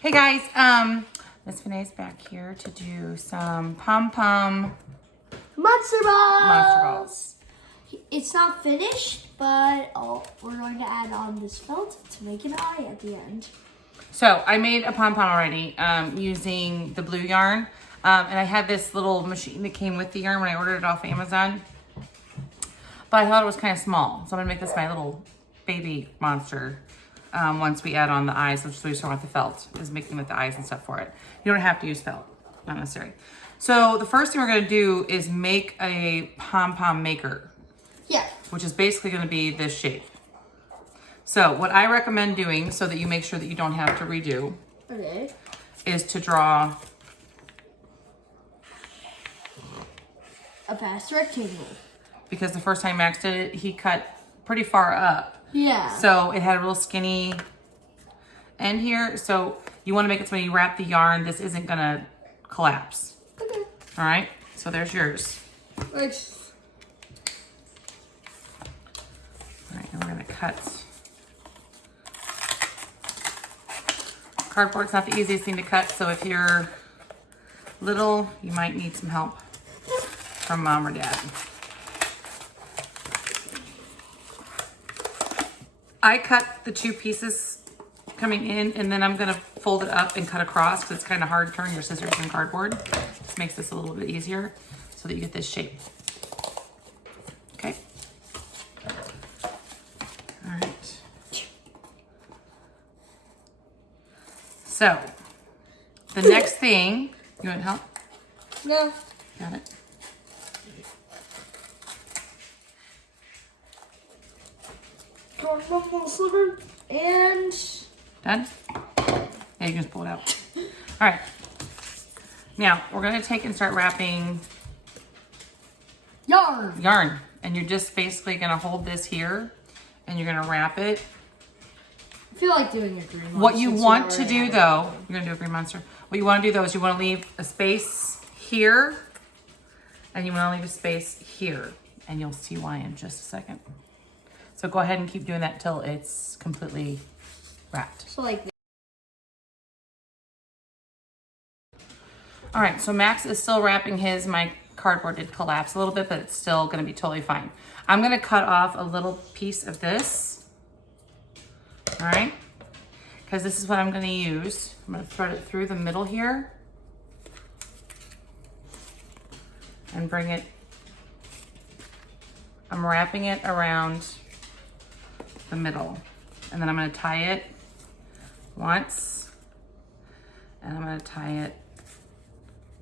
Hey guys, Miss Vinay's back here to do some pom-pom Monster balls. monster balls. It's not finished, but we're going to add on this felt to make an eye at the end. So I made a pom-pom already using the blue yarn. And I had this little machine that came with the yarn when I ordered it off Amazon. But I thought it was kind of small. So I'm gonna make this my little baby monster once we add on the eyes, which is what we start with the felt, is making with the eyes and stuff for it. You don't have to use felt, not necessary. So the first thing we're gonna do is make a pom-pom maker. Yeah. Which is basically gonna be this shape. So what I recommend doing so that you make sure that you don't have to redo Okay. is to draw A fast rectangle. because the first time Max did it, he cut pretty far up. Yeah. So it had a real skinny end here. So you want to make it so when you wrap the yarn, this isn't gonna collapse. Okay. All right, so there's yours. Nice. All right, and we're gonna cut. Cardboard's not the easiest thing to cut, so if you're little, you might need some help from mom or dad. I cut the two pieces coming in, and then I'm gonna fold it up and cut across because it's kind of hard to turn your scissors in cardboard. This makes this a little bit easier so that you get this shape. Okay. All right. So the next thing, you want help? No. Got it. Sliver and Done? Yeah, you can just pull it out. All right. Now we're gonna take and start wrapping yarn. and you're just basically gonna hold this here and you're gonna wrap it. I feel like doing a green one. What you since want we to already do have though, you're gonna do a green monster. What you wanna do though is you wanna leave a space here and you wanna leave a space here, and you'll see why in just a second. So go ahead and keep doing that till it's completely wrapped. it. So like this. All right, so Max is still wrapping his. My cardboard did collapse a little bit, but it's still gonna be totally fine. I'm gonna cut off a little piece of this, all right? Because this is what I'm gonna use. I'm gonna thread it through the middle here and bring it, I'm wrapping it around the middle. And then I'm gonna tie it once, and I'm gonna tie it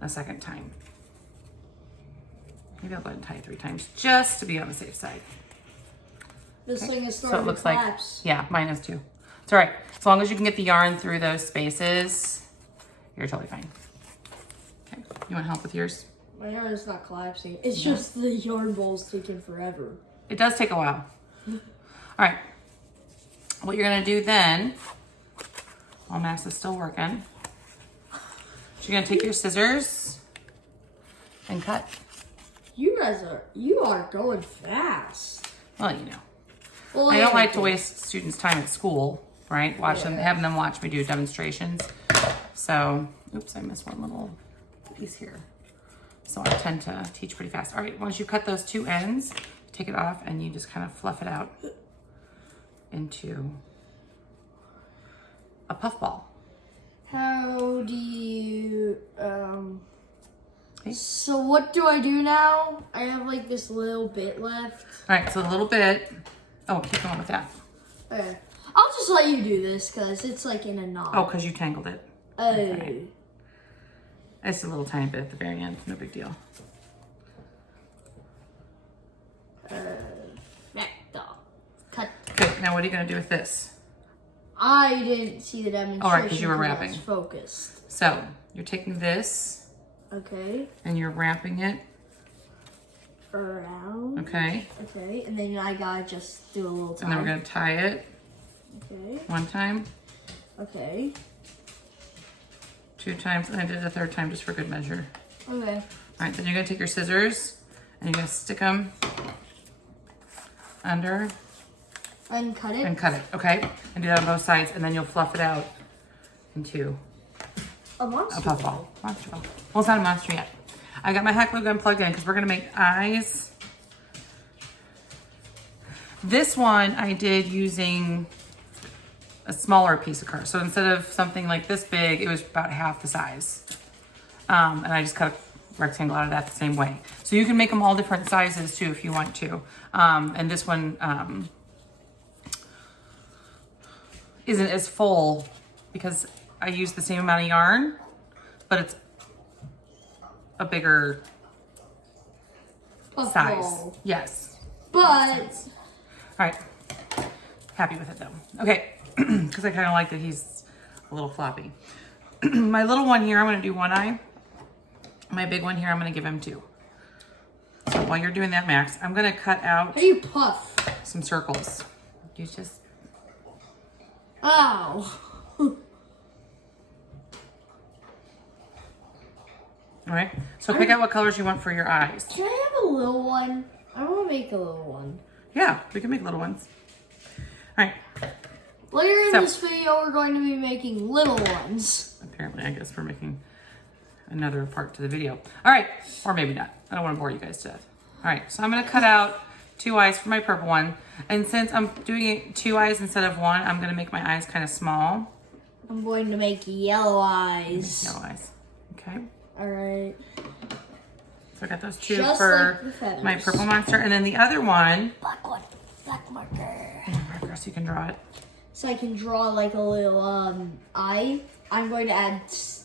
a second time. Maybe I'll go ahead and tie it 3 times just to be on the safe side. This Okay. thing is So starting it looks to collapse. like, yeah, mine is too. It's all right. As long as you can get the yarn through those spaces, you're totally fine. Okay, you want help with yours? My yarn is not collapsing. It's just the yarn ball's taking forever. It does take a while. All right. What you're gonna do then, while Max is still working, is you're gonna take your scissors and cut. You are going fast. Well, you know. Well, I don't like to waste students' time at school, right? Yeah. Having them watch me do demonstrations. So, oops, I missed one little piece here. So I tend to teach pretty fast. All right, once you cut those 2 ends, take it off and you just kind of fluff it out into a puff ball. How do you Okay. So what do I do now? I have like this little bit left. All right, so a little bit. Oh, keep going with that. Okay. I'll just let you do this because it's like in a knot. Oh, because you tangled it. Oh. Okay. It's a little tiny bit at the very end. No big deal. Perfecto. Cut. Okay, now what are you going to do with this? I didn't see the demonstration. All right, because you were 'cause I wrapping. was focused. So you're taking this Okay. and you're wrapping it. Around. Okay. Okay. And then I gotta just do a little time. And then we're going to tie it Okay. 1 time, Okay. 2 times, and I did it a 3rd time just for good measure. Okay. All right, then you're going to take your scissors and you're going to stick them under And cut it. and cut it, okay? And do that on both sides, and then you'll fluff it out into A monster. a puffball. Monster ball. Well, it's not a monster yet. I got my hot glue gun plugged in because we're gonna make eyes. This one I did using a smaller piece of card. So instead of something like this big, it was about half the size. And I just cut a rectangle out of that the same way. So you can make them all different sizes too if you want to. And this one isn't as full because I use the same amount of yarn, but it's a bigger size. Puffball. Yes. But All right. Happy with it though. Okay. Because I kind of like that he's a little floppy. My little one here, I'm going to do one eye. My big one here, I'm going to give him 2. So while you're doing that, Max, I'm going to cut out how do you puff? some circles. You just, Ow. all right. So pick out what colors you want for your eyes. Can I have a little one? I want to make a little one. Yeah, we can make little ones. All right. Later in So- this video, we're going to be making little ones. Apparently, I guess we're making another part to the video. All right, or maybe not. I don't want to bore you guys to death. All right, so I'm going to cut out 2 eyes for my purple one. And since I'm doing it 2 eyes instead of 1, I'm going to make my eyes kind of small. I'm going to make yellow eyes. Yellow eyes. Okay. All right. So I got those 2 Just for like the feathers. my purple monster. And then the other one, Black one. Black marker. so you can draw it. So I can draw like a little eye. I'm going to add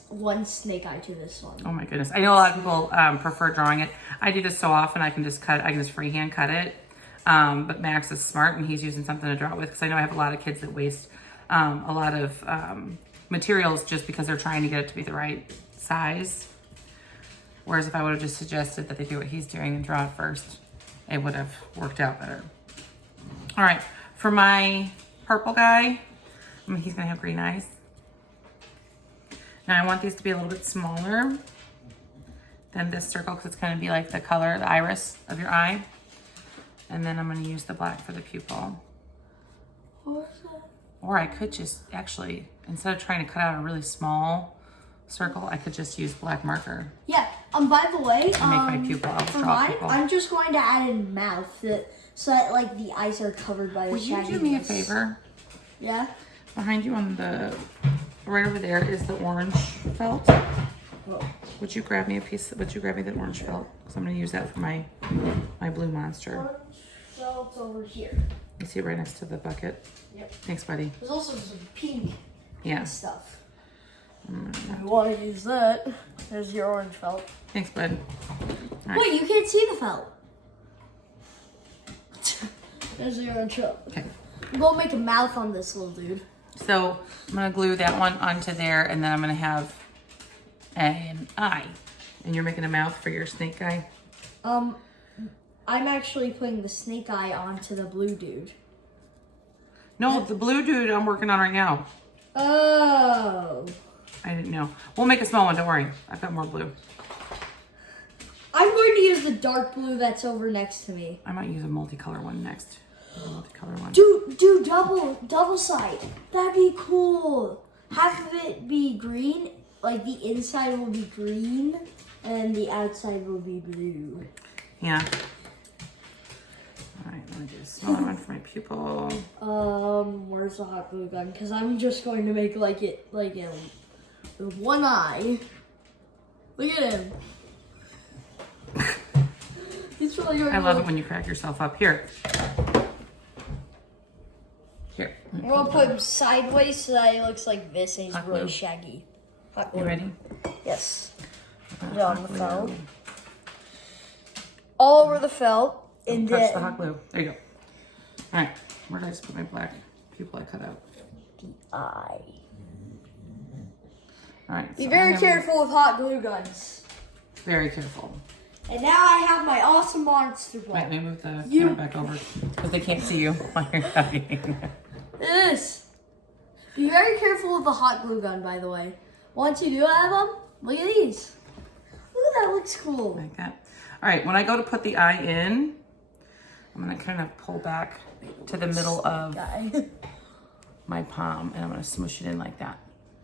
1 snake eye to this one. Oh my goodness. I know a lot of people prefer drawing it. I do this so often I can just freehand cut it. But Max is smart and he's using something to draw it with because I know I have a lot of kids that waste a lot of materials just because they're trying to get it to be the right size. Whereas if I would have just suggested that they do what he's doing and draw it first, it would have worked out better. All right, for my purple guy, he's gonna have green eyes. Now I want these to be a little bit smaller than this circle because it's gonna be like the color, the iris of your eye. And then I'm gonna use the black for the pupil. What's that? Or I could just actually, instead of trying to cut out a really small circle, I could just use black marker. Yeah. By the way, To make my pupil. I'll for draw a mine, pupil. I'm just going to add in mouth so that like the eyes are covered by the Will you shagginess. do me a favor? Yeah. Behind you on the, right over there is the orange felt. Would you grab me a piece, would you grab me the orange felt? Because I'm gonna use that for my blue monster. Orange felt over here. You see it right next to the bucket? Yep. Thanks, buddy. There's also some pink Yeah. stuff. If you want to use that, there's your orange felt. Thanks, bud. All right. Wait, you can't see the felt. There's your orange felt. Okay. We'll make a mouth on this little dude. So I'm gonna glue that one onto there and then I'm gonna have an eye. And you're making a mouth for your snake guy? I'm actually putting the snake eye onto the blue dude. No, the blue dude I'm working on right now. Oh. I didn't know. We'll make a small one, don't worry. I've got more blue. I'm going to use the dark blue that's over next to me. I might use a multicolor one next. A multicolor one. Do double side. That'd be cool. Half of it be green, like the inside will be green, and the outside will be blue. Yeah. All right, let me do a smaller one for my pupil. Where's the hot glue gun? Because I'm just going to make like one eye. Look at him. He's really going I love it when you crack yourself up. Here. Here. I'm gonna put him sideways so that he looks like this and he's Hot really glue. shaggy. Hot You glue. ready? Yes. Hot Yeah, on the glue. felt. All over the felt. Don't And touch the then hot glue. There you go. All right, where did I just put my black pupil I cut out? eye. All right. Be so very I'm gonna- careful with hot glue guns. Very careful. And now I have my awesome monster Wait, block. let me move the You- camera back over because they can't see you while you're cutting. This. Be very careful with the hot glue gun, by the way. Once you do have them, look at these. Look at that, looks cool. Like that. All right, when I go to put the eye in, I'm gonna kind of pull back to the middle of Guy. my palm and I'm gonna smush it in like that.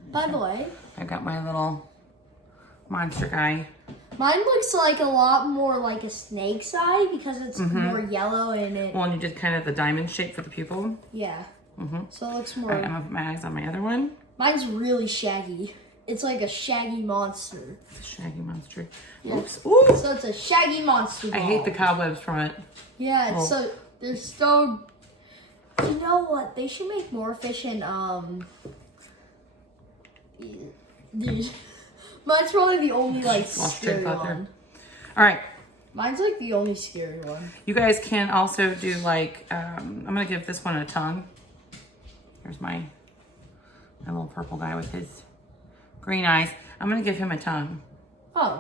By the way, I got my little monster guy. mine looks like a lot more like a snake's eye because it's more yellow and it. Well, and you did kind of the diamond shape for the pupil. Yeah. So it looks more. All right, I'm gonna put my eyes on my other one. Mine's really shaggy. It's like a shaggy monster. Shaggy monster. Yeah. Oops. Ooh. So it's a shaggy monster I ball. hate the cobwebs from it. Yeah, it's Oh. so they're so. You know what? They should make more efficient. Dude, mine's probably the only like Lost train scary of thought there. one. All right. Mine's like the only scary one. You guys can also do like, I'm gonna give this one a tongue. Here's my little purple guy with his green eyes. I'm gonna give him a tongue. Oh.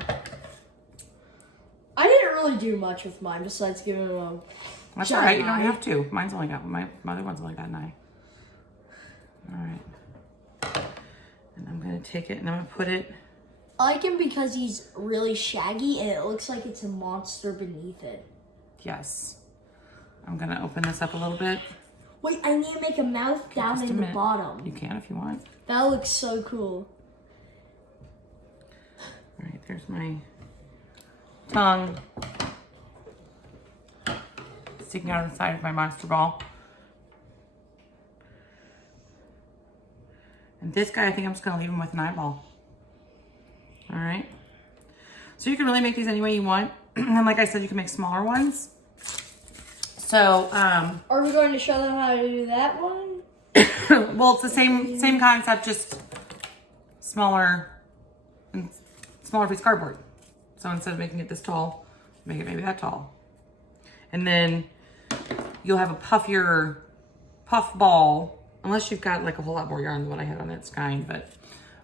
I didn't really do much with mine besides giving him a. That's giant all right, you don't eye. have to. Mine's only got, my other one's only got an eye. All right. And I'm gonna take it and I'm gonna put it, I like him because he's really shaggy and it looks like it's a monster beneath it. yes. I'm gonna open this up a little bit. Wait, I need to make a mouth down just a in the minute. bottom. You can if you want. That looks so cool. All right, there's my tongue sticking out of the side of my monster ball. And this guy, I think I'm just gonna leave him with an eyeball. All right. So you can really make these any way you want. And like I said, you can make smaller ones. So, Are we going to show them how to do that one? well, it's the same concept, just smaller and smaller piece of cardboard. So instead of making it this tall, make it maybe that tall. And then you'll have a puffier puff ball, unless you've got like a whole lot more yarn than what I had on that skein, but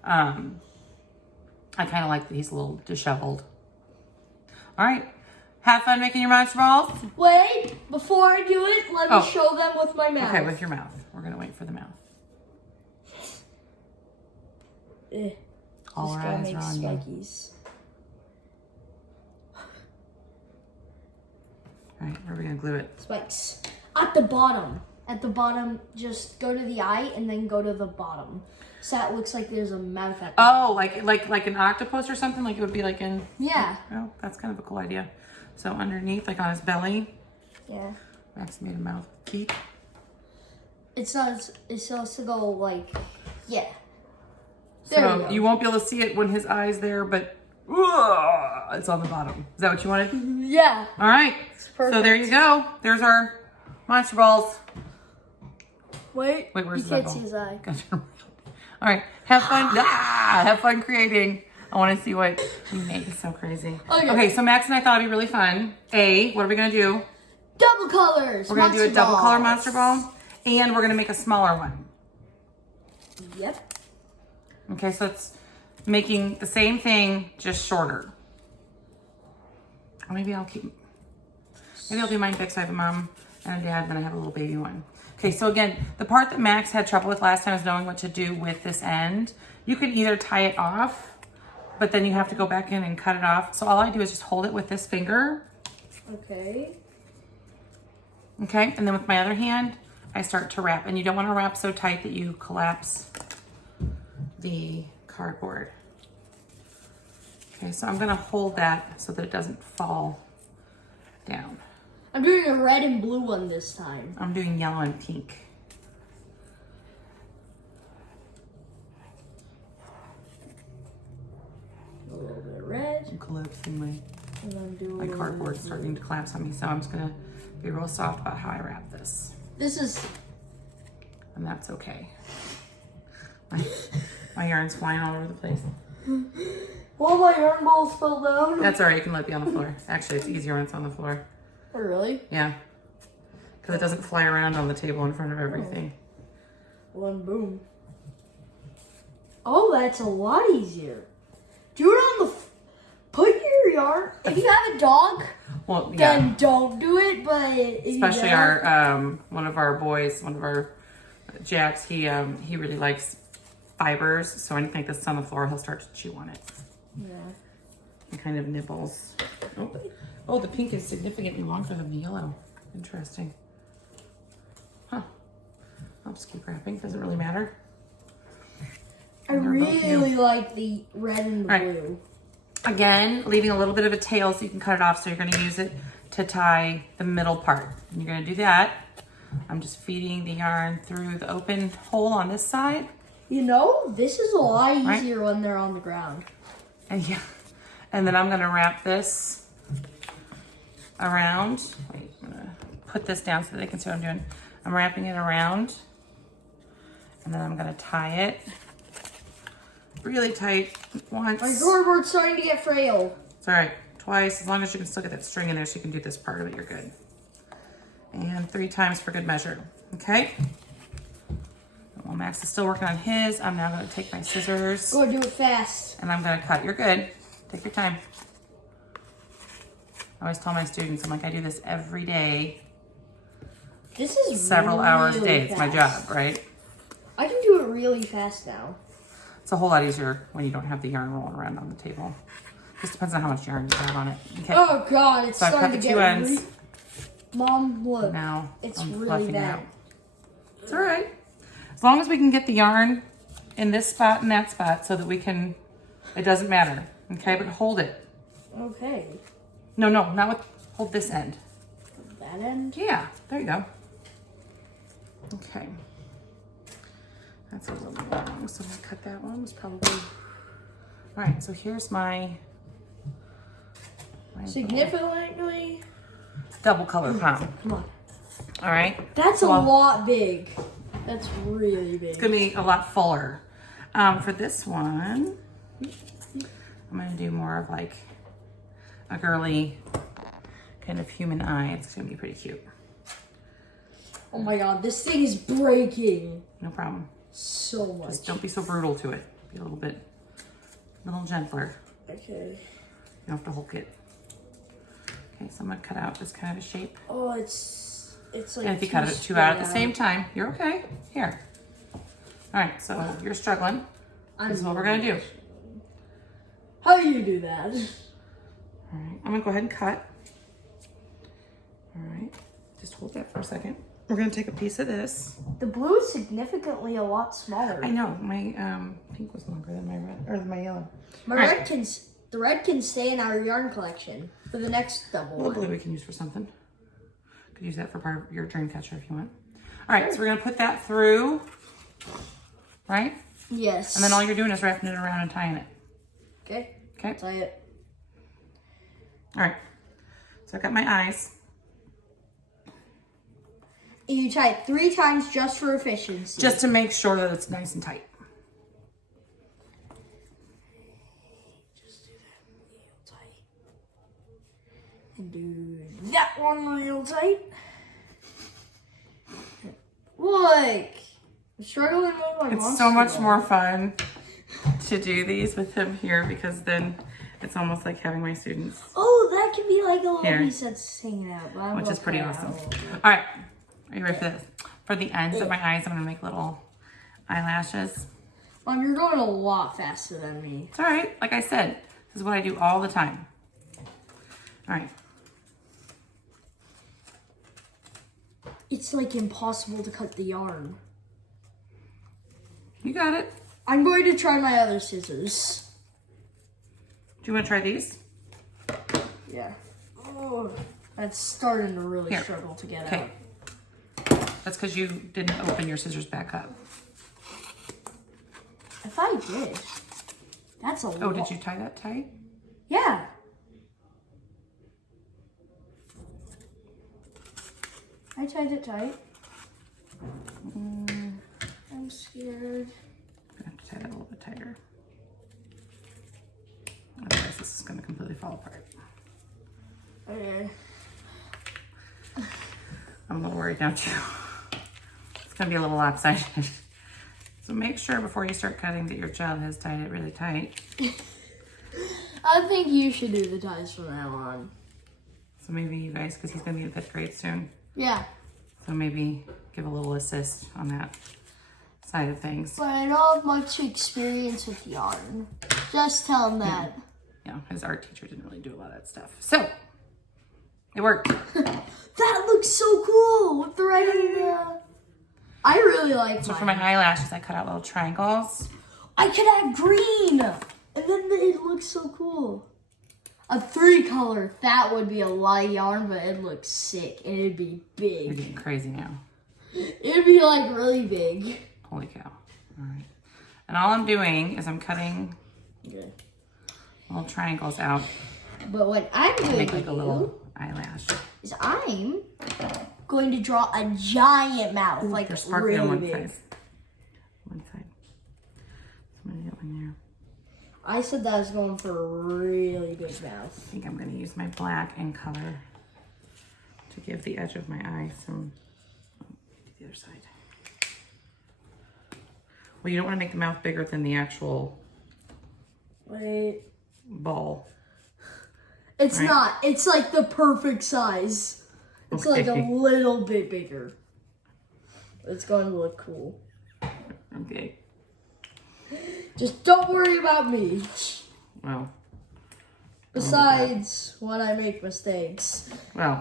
I kind of like that he's a little disheveled. All right, have fun making your monster balls. Wait, before I do it, let me show them with my mouth. Okay, with your mouth. We're gonna wait for the mouth. All Just our gotta eyes make are on you. spikies. All right, where are we gonna glue it? Spikes. At the bottom. At the bottom, just go to the eye and then go to the bottom. So that looks like there's a mouth at the Oh, like an octopus or something? Like it would be like in... Yeah. Oh, that's kind of a cool idea. So underneath, like on his belly, Yeah. Max made a mouth teeth. It's supposed to go like, yeah. There we So go. you won't be able to see it when his eye's there, but it's on the bottom. Is that what you wanted? Yeah. All right. Perfect. So there you go. There's our monster balls. Wait, Where's you the can't ball? see his eye. All right. Have fun. Have fun creating. I want to see what you make. It's so crazy. Okay, so Max and I thought it'd be really fun. What are we going to do? Double colors. We're going to do a monster double color balls. monster ball. And we're going to make a smaller one. Yep. Okay, so it's making the same thing, just shorter. Or maybe I'll do mine fixed. I have a mom and a dad, then I have a little baby one. Okay, so again, the part that Max had trouble with last time is knowing what to do with this end. You can either tie it off, but then you have to go back in and cut it off. So all I do is just hold it with this finger. Okay. Okay, and then with my other hand, I start to wrap. And you don't want to wrap so tight that you collapse the cardboard. Okay, so I'm gonna hold that so that it doesn't fall down. I'm doing a red and blue one this time. I'm doing yellow and pink. A little bit of red. I'm collapsing my And then do a My little cardboard's bit of starting to collapse on me, so I'm just gonna be real soft about how I wrap this. This is And that's okay. My yarn's flying all over the place. well, my yarn balls fell down. That's all right, you can let it be on the floor. Actually, it's easier when it's on the floor. Oh, really? Yeah. Because it doesn't fly around on the table in front of everything. One boom. Oh, that's a lot easier. Do it on the. Put your yarn. If you have a dog, Well, yeah. then don't do it. But if you Especially don't- our one of our boys, one of our Jacks, he really likes fibers. So anything like this on the floor, he'll start to chew on it. Yeah. He kind of nibbles. Oh, the pink is significantly longer than the yellow. Interesting. Huh. I'll just keep wrapping. Doesn't really matter. I really like the red and the All right. blue. Again, leaving a little bit of a tail so you can cut it off. So you're going to use it to tie the middle part. And you're going to do that. I'm just feeding the yarn through the open hole on this side. You know, this is a lot easier when they're on the ground. And yeah, and then I'm going to wrap this around. Wait, I'm going to put this down so they can see what I'm doing. I'm wrapping it around. And then I'm going to tie it really tight once. My board's starting to get frail. It's all right. Twice, as long as you can still get that string in there so you can do this part of it, you're good. And 3 times for good measure, okay? While Max is still working on his, I'm now gonna take my scissors. Go do it fast. And I'm gonna cut. You're good. Take your time. I always tell my students, I'm like, I do this every day. This is Several hours a really day. It's my fast. job, right? I can do it really fast now. It's a whole lot easier when you don't have the yarn rolling around on the table. Just depends on how much yarn you have on it. Okay. Oh God, it's So I've cut starting the to two get ends. Mom, look. Now It's I'm really fluffing it bad. out. It's all right. As long as we can get the yarn in this spot and that spot so that we can, it doesn't matter. Okay, but hold it. Okay. No, not with, hold this end. That end? Yeah, there you go. Okay. That's a little long, so I'm gonna cut that one. It's probably, all right, so here's my Significantly. double color pom. Come on. All right. That's So a lot big. That's really big. It's gonna be a lot fuller. For this one, I'm gonna do more of like a girly kind of human eye. It's gonna be pretty cute. Oh my God, this thing is breaking No problem. so much. Just don't be so brutal to it. Be a little gentler. Okay. You don't have to hulk it. Okay, so I'm gonna cut out this kind of a shape. Oh, it's like. And if you cut it 2 out at the same time, you're okay. Here. All right, so you're struggling. This is what we're gonna do. How do you do that? All right, I'm gonna go ahead and cut. All right, just hold that for a second. We're gonna take a piece of this. The blue is significantly a lot smaller. I know, my pink was longer than my red, or my yellow. My All red right. can, the red can stay in our yarn collection for the next double Well, the blue one. we can use for something. Could use that for part of your dream catcher if you want. All right, so we're gonna put that through, right? Yes. And then all you're doing is wrapping it around and tying it. Okay. Okay. Tie it. All right. So I've got my eyes. And you tie it 3 times just for efficiency. Just to make sure that it's nice and tight. Just do that real tight. And do that one real tight. Look. I'm struggling with my It's monster so much ball. more fun to do these with him here because then it's almost like having my students, Oh, that could be like a little Here. piece that's hanging out. But I which will is pretty cut it awesome. out a little bit. All right, are you ready for this? For the ends of my eyes, I'm gonna make little eyelashes. Mom, you're going a lot faster than me. It's all right, like I said, this is what I do all the time. All right, It's like impossible to cut the yarn. you got it. I'm going to try my other scissors. Do you wanna try these? Yeah. Oh, that's starting to really Here. struggle to get Okay. out. That's because you didn't open your scissors back up. If I did, that's a lot. Oh, did you tie that tight? Yeah. I tied it tight. I'm scared. I have to tie that a little bit tighter. Otherwise, this is going to completely fall apart. Okay. I'm a little worried now too. It's going to be a little lopsided. So make sure before you start cutting that your child has tied it really tight. I think you should do the ties from now on. So maybe you guys, because he's going to be in 5th grade soon. Yeah. So maybe give a little assist on that side of things. But I don't have much experience with yarn. Just tell him that. Yeah, his art teacher didn't really do a lot of that stuff. So, it worked. That looks so cool with the red and the... I really like So for my eyelashes, I cut out little triangles. I could add green, and then it looks so cool. A 3-color, that would be a lot of yarn, but it looks sick, and it'd be big. You're getting crazy now. It'd be like really big. Holy cow. All right. And all I'm doing is I'm cutting little triangles out. But what I'm to going make to like a do little eyelash. is I'm going to draw a giant mouth, like There's sparkly on really one big. side. One side. So I'm gonna get one there. I said that I was going for a really big I mouth. think I'm gonna use my black and color to give the edge of my eye some. The other side. Well, you don't want to make the mouth bigger than the actual Wait. ball. It's Right. not. It's like the perfect size. It's like a Okay. little bit bigger. It's going to look cool. Okay. Just don't worry about me. Well, Besides, when I make mistakes.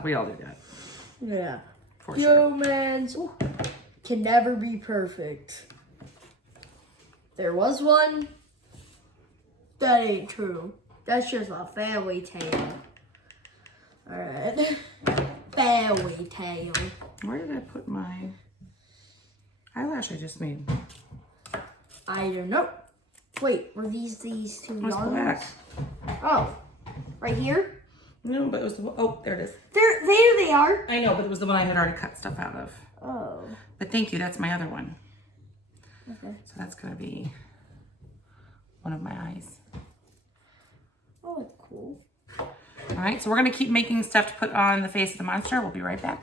we all do that. Yeah. For sure. Humans can never be perfect. There was one. That ain't true. That's just a fairy tale. Alright. Fairy tale. Where did I put my eyelash I just made? I don't know. Wait, were these two Where's yarns? black? Oh, right here? No, but it was the one. Oh, there it is. There they are. I know, but it was the one I had already cut stuff out of. Oh. But thank you, that's my other one. Okay. So that's gonna be one of my eyes. Oh, that's cool. All right, so we're gonna keep making stuff to put on the face of the monster. We'll be right back.